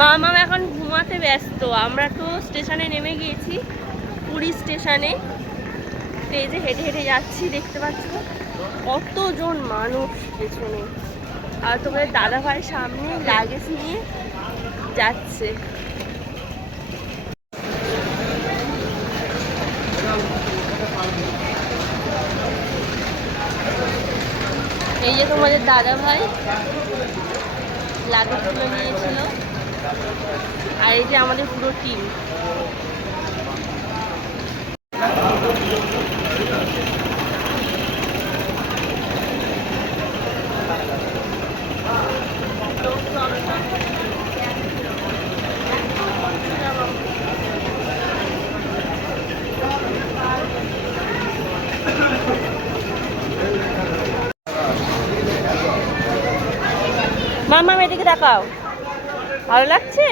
মামা এখন ঘুমাতে ব্যস্ত। আমরা তো স্টেশনে নেমে গিয়েছি, পুরী স্টেশনে। তো হেঁটে হেঁটে যাচ্ছি, দেখতে পাচ্ছ? কতজন মানুষ পেছনে। আর তোমাদের দাদা ভাই সামনে লাগেজ নিয়ে যাচ্ছে। এই যে তোমাদের দাদা ভাই লাগেজগুলো নিয়েছিল। আর এই যে আমাদের পুরো টিম মামা এদিকে তাকাও ভালো লাগছে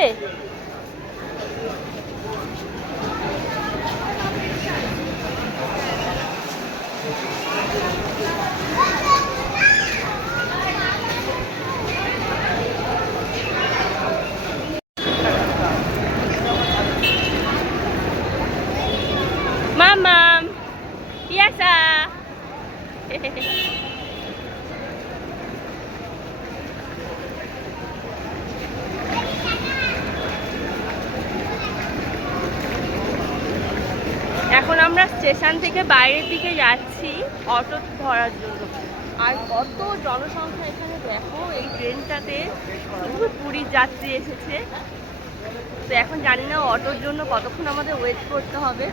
Mamam, biasa. এখন আমরা স্টেশন থেকে বাইরের দিকে যাচ্ছি অটো ধরার জন্য আর কত জনসংখ্যা এখানে দেখো এই ট্রেনটাতে শুধু পুরীর যাত্রী এসেছে তো এখন জানি না অটোর জন্য কতক্ষণ আমাদের ওয়েট করতে হবে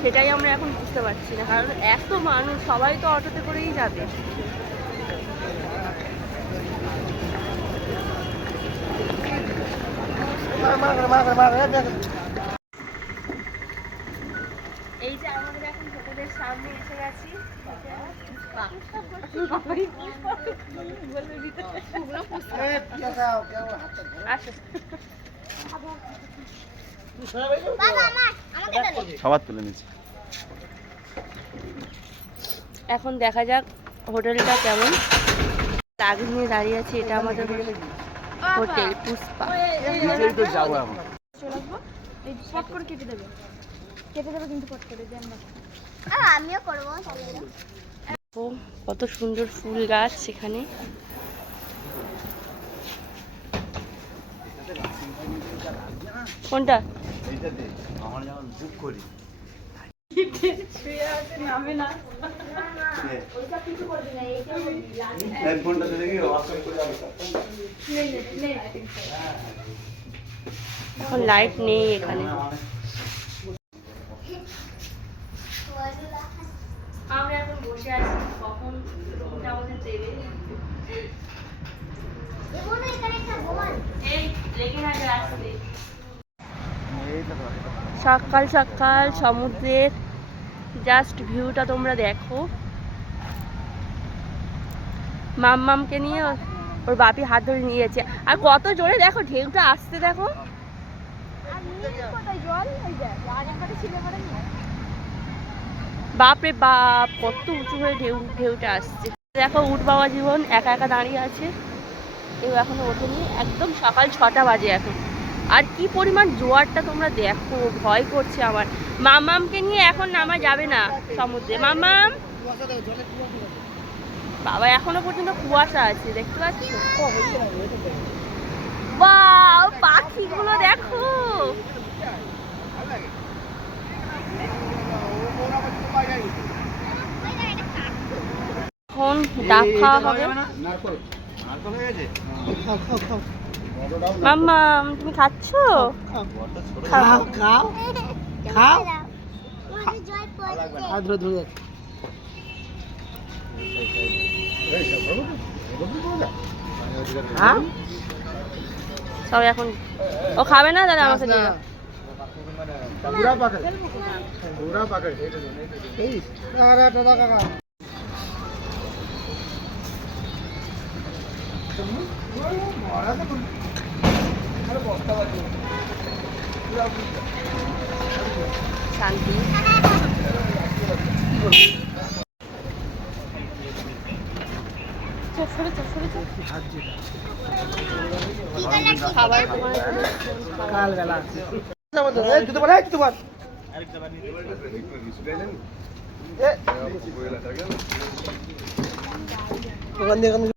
সেটাই আমরা এখন বুঝতে পারছি না কারণ এত মানুষ সবাই তো অটোতে করেই যাবে যে আমাদের এখন এসে গেছি। তুলে নিচ্ছি এখন দেখা যাক হোটেলটা কেমন। লাগেজ নিয়ে দাঁড়িয়ে আছি এটা আমাদের হোটেল। পুষ্পা। পট করে কেটে দেবে। কেটে দেবে কিন্তু পট করে দেন না। আমিও করব ও কত সুন্দর ফুল গাছ সেখানে কোনটা? আমার বুক করি। এখন লাইট নেই এখানে আমরা এখন বসে আছি কখন রুমটা আমাদের দেবে এই লেগে থাকে আসতে সকাল সকাল সমুদ্রের জাস্ট ভিউটা তোমরা দেখো। মাম্মামকে নিয়ে ওর- বাপি হাত ধরে নিয়ে যাচ্ছে। আর কত জোরে দেখো, ঢেউটা আসতে দেখো। জল ওই দেখ রাজাঘাটে ছিল পরে নিয়ে বাপরে বাপ, কত উঁচু হয়ে ঢেউ, ঢেউটা আসছে। দেখো উঠ বাবা জীবন, একা একা দাঁড়িয়ে আছে। কেউ এখনও ওঠেনি। একদম সকাল ছটা বাজে এখন। আর কি পরিমাণ জোয়ারটা তোমরা দেখো, ভয় করছে আমার। মামামকে নিয়ে এখন নামা যাবে না সমুদ্রে। মামাম! বাবা, এখনও পর্যন্ত কুয়াশা আছে, দেখতে পাচ্ছ? বাও পাখিগুলো দেখো এখন ডাব খাওয়া হবে নারকল নারকল হয়ে গেছে মাম্মা তুমি খাচ্ছ বড়টা ছোট খাও খাও খাও জল পড়ছে হাত ধরে ধরে যাচ্ছে এই সব ভালো তো? এরকম করে দাও। হ্যাঁ সব এখন ও খাবে না দাদা আমাকে দিয়ে দাও। पूरा पकड़ पूरा पकड़ শান্তি। খাবার তোমার কালবেলা এই জুতো পরে জুতো পর ওখান দিয়ে ওখান দিয়ে